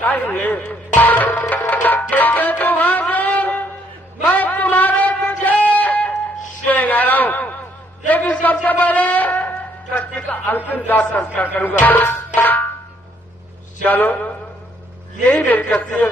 चाहिए। ठीक है तुम मैं तुम्हारे पीछे शेंग आ रहा हूं, लेकिन सबसे पहले कच्चे का अंतिम दाह संस्कार करूंगा। चलो यही मेरी कच्ची है।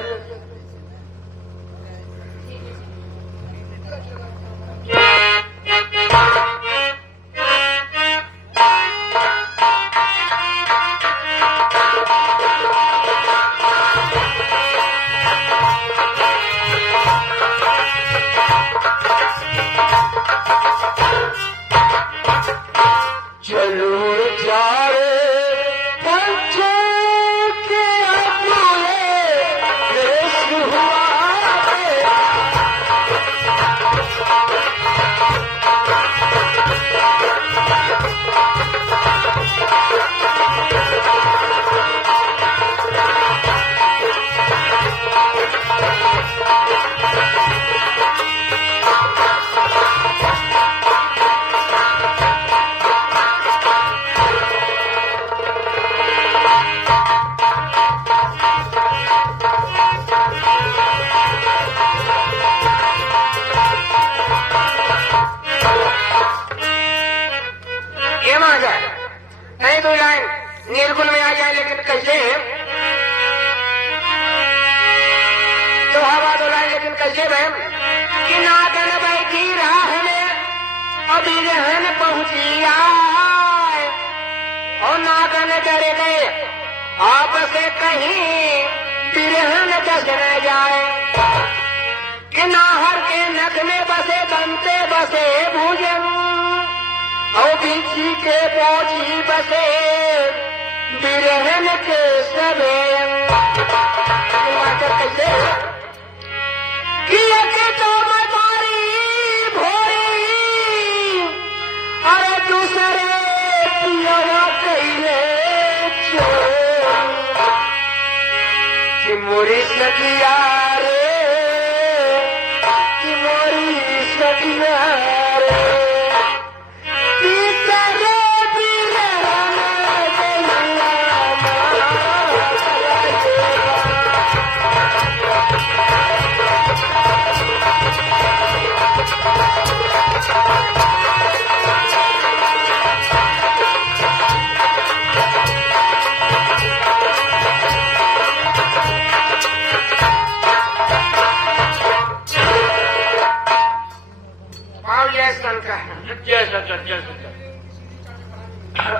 नहीं तो लाइन निर्गुण में आ जाए, लेकिन कैसे तो हवा दो लाइन, लेकिन कैसे बहन कि नागन बैठी राह में अभी रहन पहुंची आए और नागन डर गए आप से कहीं बिरहन दस न जाए कि नाहर के नख में बसे बनते बसे भूजन और बिछी के पहुंची बसे बिरहन के सबे कैसे किया के तो मैं मारी भोरी अरे दूसरे पिया कैले कि मोरी सखिया रे कि मोरी सखिया रे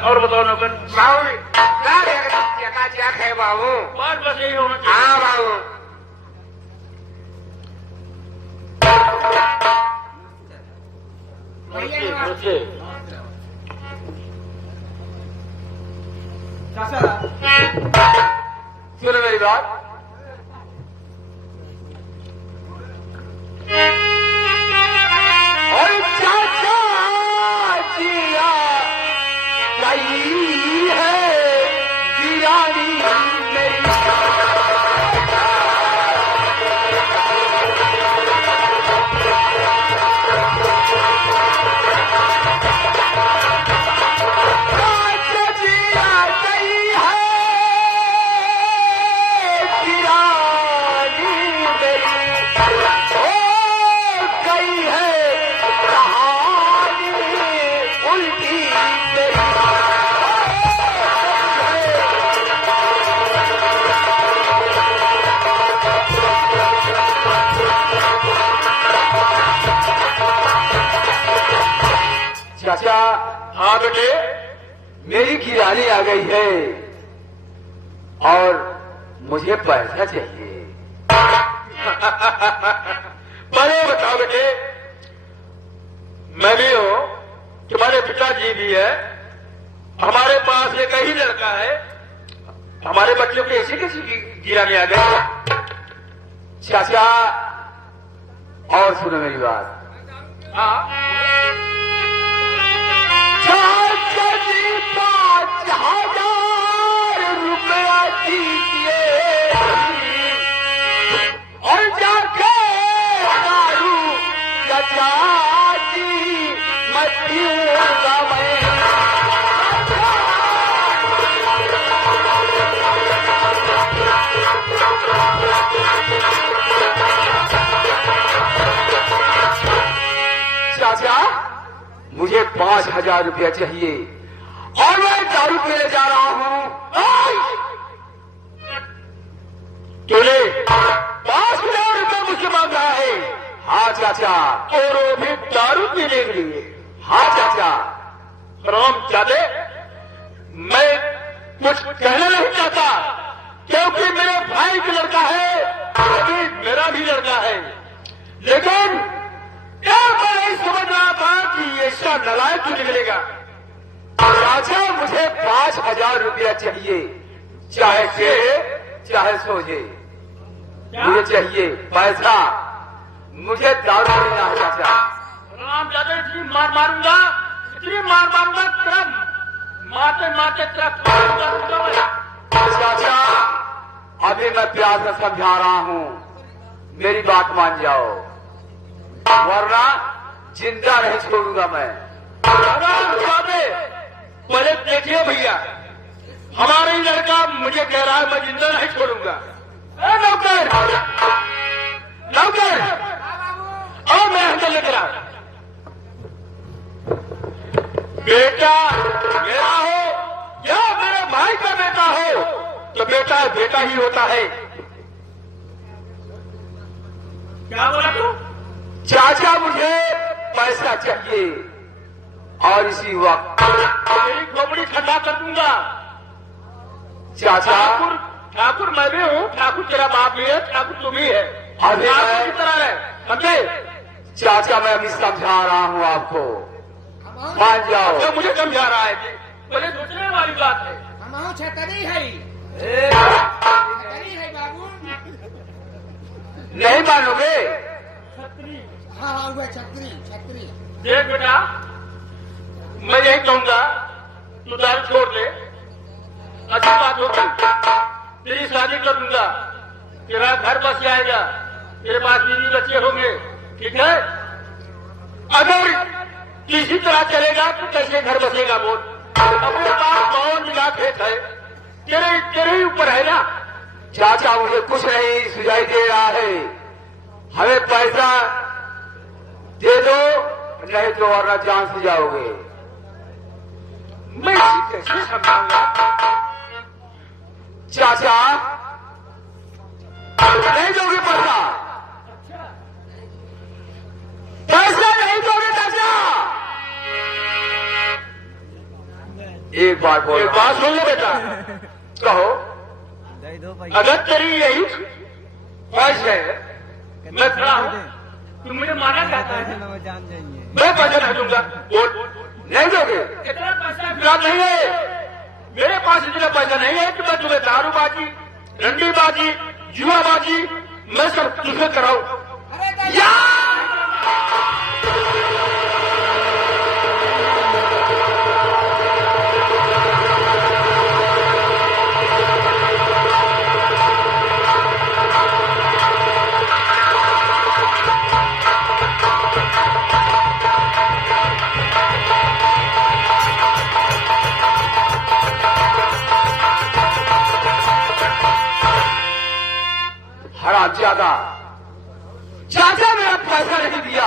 और बताओ नौकर बाबू क्या है बाबू? बस यही होना चाहिए। हाँ बाबू सुनो मेरी बात। चाचा हाँ बेटे मेरी किरानी आ गई है और मुझे पैसा चाहिए। पहले बताओ बेटे मैं भी हूँ, तुम्हारे पिताजी भी है, हमारे पास एक ही लड़का है, हमारे बच्चों के ऐसी कैसी किरानी आ गई? चाचा और सुनो मेरी बात। हाँ 5,000 रुपया दीजिए और जाके दारू चाचा जी मत पीऊंगा मैं। 5,000 रुपया चाहिए और मैं दारू पीने जा रहा हूँ। तूने 5,000 रुपया मुझसे मांग रहा है? हाँ चाचा। और वो भी दारू पीने के लिए? हाँ चाचा। राम चाचे, मैं कुछ कहना नहीं चाहता क्योंकि मेरे भाई का लड़का है, अभी मेरा भी लड़का है, लेकिन मैं नहीं समझ रहा था कि ये इसका नालायक क्यों निकलेगा। चाचा मुझे 5,000 रुपया चाहिए, चाहे टेढ़े चाहे सोझे, मुझे चाहिए पैसा, मुझे दारू पीना है चाचा। राम चाचा, इतनी मार मारूंगा, इतनी मार मारूंगा तेरा मारते मारते तेरा चाचा। अभी मैं प्यार से समझा रहा हूँ, मेरी बात मान जाओ वरना जिंदा नहीं छोड़ूंगा मैं। पहले देखिए भैया, हमारा ही लड़का मुझे कह रहा है मैं जिंदा नहीं छोड़ूंगा। नौकर नौकर आओ मैं अंदर लेकर आ। बेटा मेरा हो या मेरे भाई का बेटा हो तो बेटा बेटा ही होता है। क्या बोला तू? चाचा मुझे पैसा चाहिए और इसी वक्त मेरी खोपड़ी ठंडा कर दूंगा। चाचा ठाकुर मैं भी हूँ, ठाकुर तेरा बाप भी है, ठाकुर तू भी है, अभी की तरह है, समझे? चाचा मैं अभी समझा रहा हूँ आपको, मान जाओ। तो मुझे समझा रहा है कि मुझे दूसरे वाली बात है। हम छतरी है बाबू, नहीं मानोगे? हाँ हाँ वह छतरी छतरी। देख बेटा, मैं यही कहूंगा तू दारू छोड़ दे, अच्छी बात होगी, तेरी शादी कर दूंगा, तेरा घर बस जाएगा, तेरे पास बीवी बच्चे होंगे, ठीक है? अगर किसी तरह चलेगा तो कैसे घर बसेगा बोल? अपने पास 52 बीघा खेत है, तेरे ही ऊपर है ना। चाचा मुझे कुछ नहीं सुझाई दे रहा है, हमें पैसा दे दो नहीं तो वरना जान से जाओगे। मैं कैसे समझाऊंगा? चाचा नहीं दोगे पैसा? पैसा नहीं दोगे चाचा? एक बात बोलो, एक बात सुन लो बेटा, कहो अगर तेरी यही ख्वाहिश है मैं खड़ा हूं, तुम मुझे माना चाहता है, मैं पैसा नहीं दूंगा। नहीं दोगे? इतना पैसा नहीं है मेरे पास, इतना पैसा नहीं है कि मैं तुम्हें दारूबाजी, रंडीबाजी, जुआबाजी मैं सब तुम्हें कराऊं। ज्यादा चाचा मेरा पैसा नहीं दिया,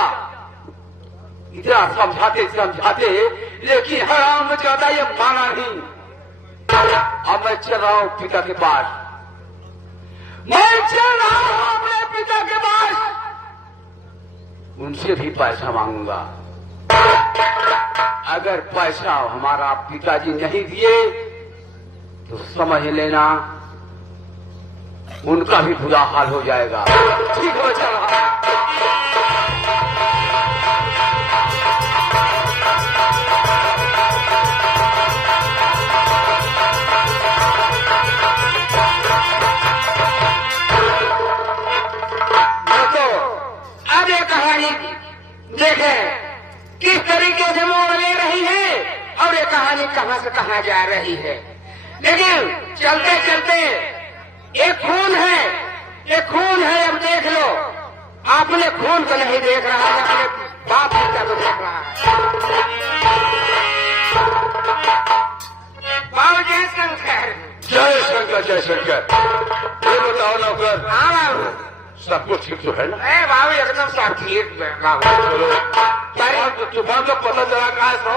इतना समझाते समझाते लेकिन हराम ज्यादा ये माना नहीं। अब मैं चल रहा हूं पिता के पास, मैं चल रहा हूं अपने पिता के पास, उनसे भी पैसा मांगूंगा। अगर पैसा हमारा पिताजी नहीं दिए तो समझ लेना उनका भी बुरा हाल हो जाएगा। ठीक है चल रहा। तो अब ये कहानी देखें किस तरीके से मोड़ ले रही है और ये कहानी कहां से कहां जा रही है। लेकिन चलते चलते एक खून है, एक खून है, अब देख लो। आपने खून को नहीं देख रहा है, अपने बाप पिता को देख रहा है। बाबू जय शंकर, जय शंकर, जय शंकर। ये बताओ नौकर, हाँ सब कुछ ठीक तो है ना? बाबू एकदम सब ठीक है बाबू। चलो तूफान का पता चला कहा है सो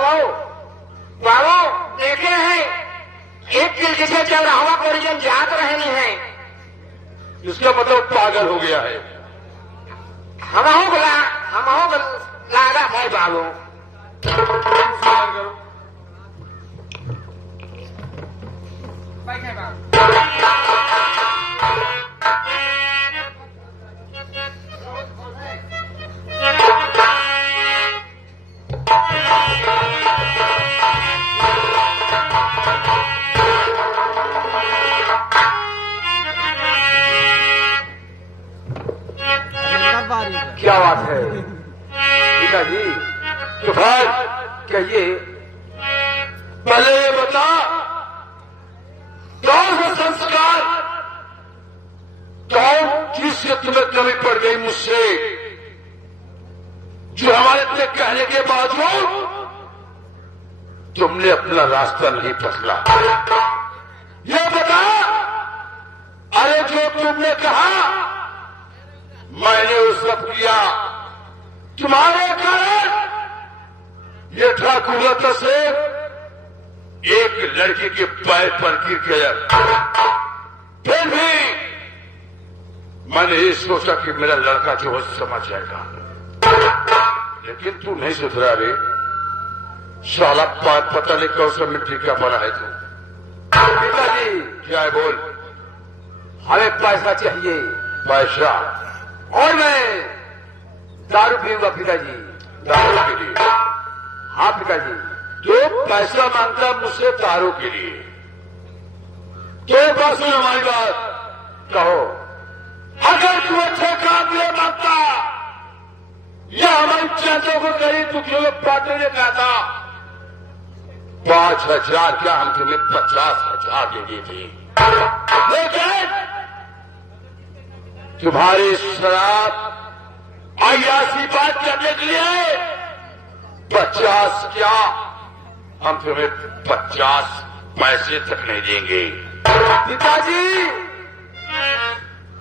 बाबू देखे हैं एक दिल जिसे चौराहा परिजन जात रहनी है। इसका मतलब पागल हो गया है। हमहू लागा है बाबू। बैठे बाबू। क्या बात है पिताजी? तूफान कहिए, पहले ये बता कौन सा संस्कार, कौन चीज से तुम्हें कमी पड़ गई मुझसे, जो हमारे इतने कहने के बावजूद तुमने अपना रास्ता नहीं बदला? ये बता। अरे जो तुमने कहा मैंने वो सब किया, तुम्हारे कारण ये ठाकुर से एक लड़की के पैर पर गिर गया। फिर भी मैंने ये सोचा कि मेरा लड़का जो है समझ जाएगा, लेकिन तू नहीं सुधरा रे साला। पता नहीं कौन सा मिट्टी का बना है तू। पिताजी क्या है बोल? हमें पैसा चाहिए। पैसा? और मैं दारू पीऊंगा पिताजी। दारू के लिए? हाँ पिताजी। जो पैसा मांगता मुझसे दारू के लिए, तो पास में हमारी बात कहो। अगर तू अच्छे काम लिए मांगता या हमारी चाचों को गरीब दुखियों में बांटने ने कहा था 5,000 क्या हम तुम्हें 50,000 दे दिए थे, लेकिन तुम्हारी शराब अयासी बात करने के लिए 50 क्या हम तुम्हें 50 पैसे तक नहीं देंगे। पिताजी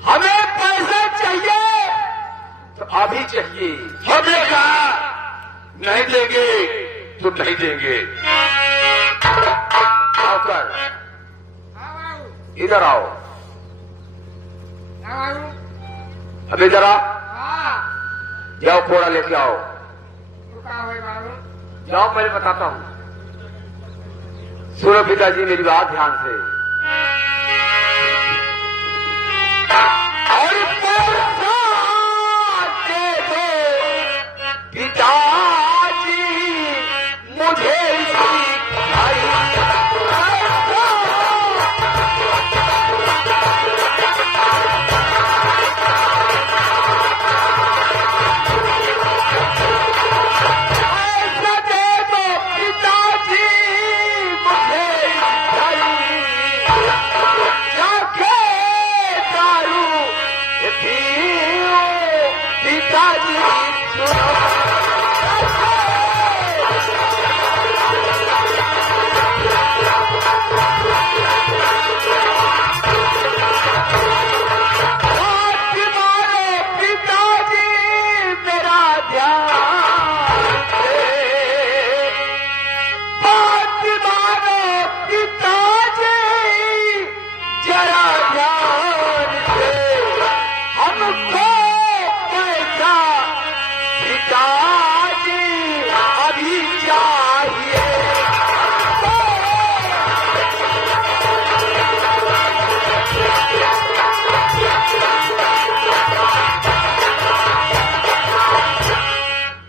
हमें पैसा चाहिए तो अभी चाहिए। हमने कहा नहीं देंगे तो नहीं देंगे। आकर इधर आओ। अभी जरा जाओ, कोड़ा लेके आओ। जाओ मैं बताता हूं। सुनो पिताजी मेरी बात ध्यान से। और पैसा दे दो पिताजी मुझे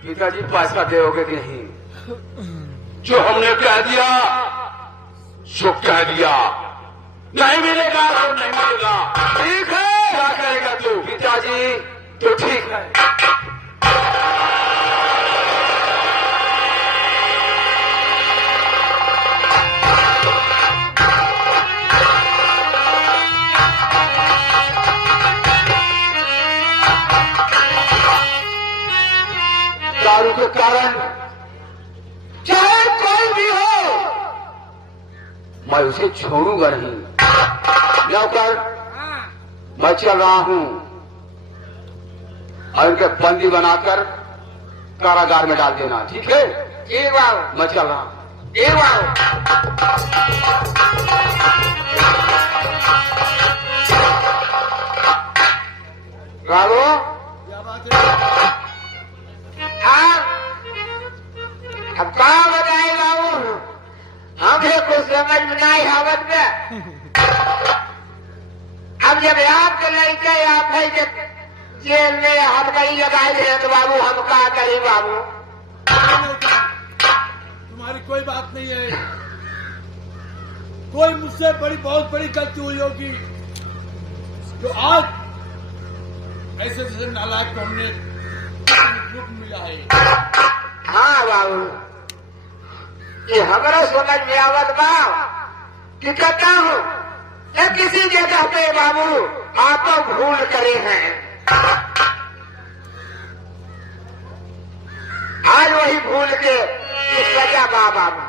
पिताजी पैसा दोगे कि नहीं? जो हमने कह दिया सो कह दिया। नहीं मिलेगा तो नहीं मिलेगा। ठीक है। क्या करेगा तू? पिताजी तो ठीक है। दारू के कारण चाहे कोई भी हो मैं उसे छोड़ूंगा नहीं। नौकर मैं चल रहा हूं। और इनके बंदी बनाकर कारागार में डाल देना, ठीक है? ठीक बाबू, मैं चल रहा हूं। ठीक बाबू। बाबू क्या बात है? हाँ, अब कहा बताए बाबू, हमें कुछ समझ में नहीं आवत में। अब जब आपके लड़के आप है जब जेल में हम कहीं लगाए हैं तो बाबू हम क्या करें बाबू? तुम्हारी कोई बात नहीं है। कोई मुझसे बहुत बड़ी गलती हुई होगी जो आज ऐसे जैसे नालायक को हमने रूप मिला है। हाँ बाबू, ये हमारा समझ में आवत बा कि कहता हूँ या किसी जगह पे बाबू आप तो भूल करे हैं। आज वही भूल के इस सजा बा बाबू।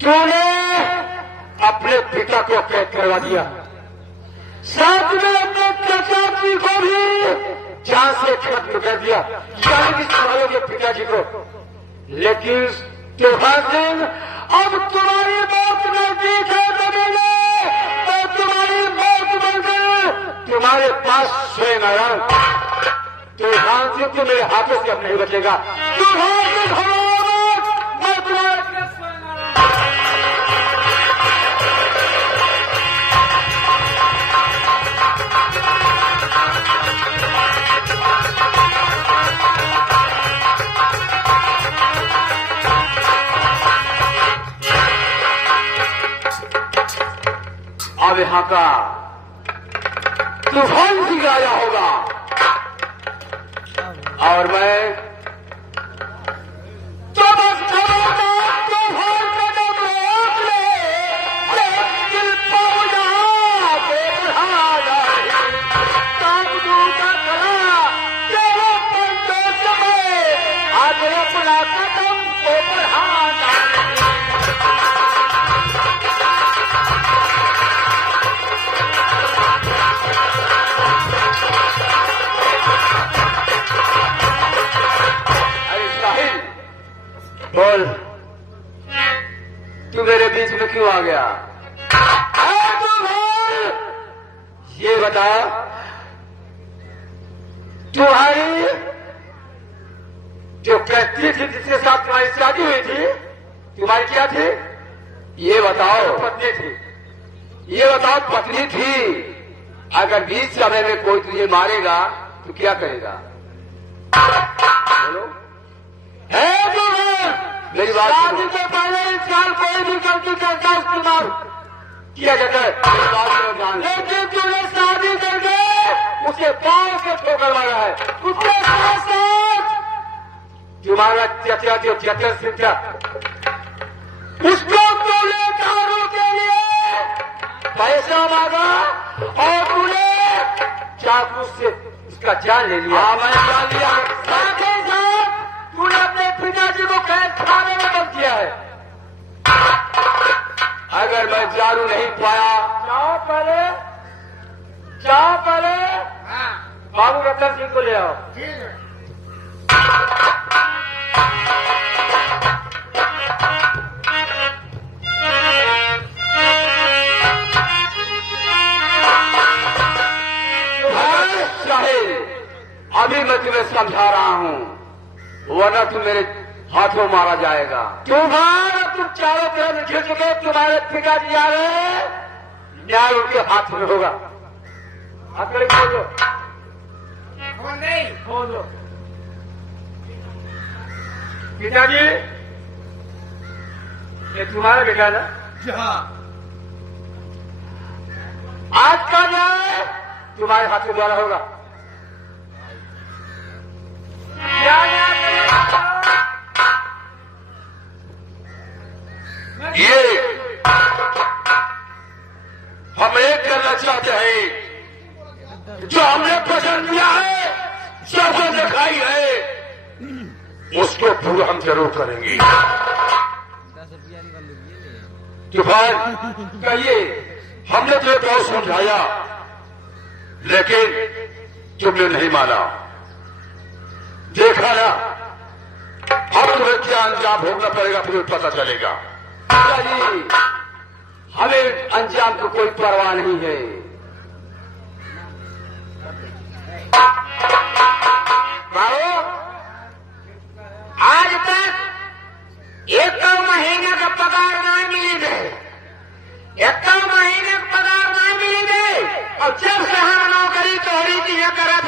तूने अपने पिता को कैद करवा दिया, साथ में अपने चाचा जी को भी जान से खत्म कर दिया, यानी कि तुम्हारे के पिताजी को। लेकिन तूफान सिंह, अब तुम्हारी मौत नजदीक है जमीने, तो तुम्हारी मौत बनकर तुम्हारे पास स्वयं आया। तूफान सिंह तो मेरे हाथों से अब नहीं बचेगा। तूफान सिंह मैं तुम्हारे अब यहाँ का तूफान भी आया होगा और मैं तो बस तूफान का दम रोक ले, दिल पौधा को बढ़ाना काबू का कला तेरे बंदों में आगे अपना कदम को बढ़ाना। बोल, तू मेरे बीच में क्यों आ गया? ये बता, तुम्हारी जो पत्नी थी जिसके साथ तुम्हारी शादी हुई थी, तुम्हारी क्या थी? ये बताओ। पत्नी थी। ये बताओ, पत्नी थी, अगर बीच समय में कोई तुझे मारेगा तो क्या करेगा? बोलो। है मेरी बात। शादी से पहले इंसान कोई भी गलती करता उसकी मार किया जाता है, लेकिन तूने शादी करके उसे पांव से ठोकर मारा है। उसके साथ साथ तुम्हारा चचा जो जतन सिंह था, उसको तूने दारू के लिए पैसा मांगा और तूने चाकू से उसका जान ले लिया। हाँ, मैंने जान लिया। साथ ही साथ तूने अपने पिताजी को कैद खाने में बंद किया है। अगर मैं दारू नहीं पाया, जाओ पहले बाबू रतन सिंह को ले आओ। ठीक है। अभी मैं तुम्हें समझा रहा हूं, वरना तुम मेरे हाथों मारा जाएगा। तुम चारों तरफ घिर चुके, तुम्हारे पिताजी आ रहे हैं, न्याय उनके हाथ में होगा। हथकड़ी खोल लो। खोल लो। पिताजी, ये तुम्हारा बेटा ना? हाँ, आज का न्याय तुम्हारे हाथ के द्वारा होगा। ये हम एक करना चाहते हैं, जो हमने पसंद किया है, सबको दिखाई है, उसको पूरा हम जरूर करेंगे। तूफान, कहिए। हमने तो बहुत समझाया, लेकिन तुमने नहीं माना। देखा ना, अब तुम्हें क्या अंजाम भोगना पड़ेगा, तुम्हें पता चलेगा। जी, हमें अंजाम को कोई परवाह नहीं है। बाबू, आज तक एक महीने का पगार नहीं मिली थे, एक महीने का पगार नहीं मिली थे, और जब से हम नौकरी तोड़ी थी ये करा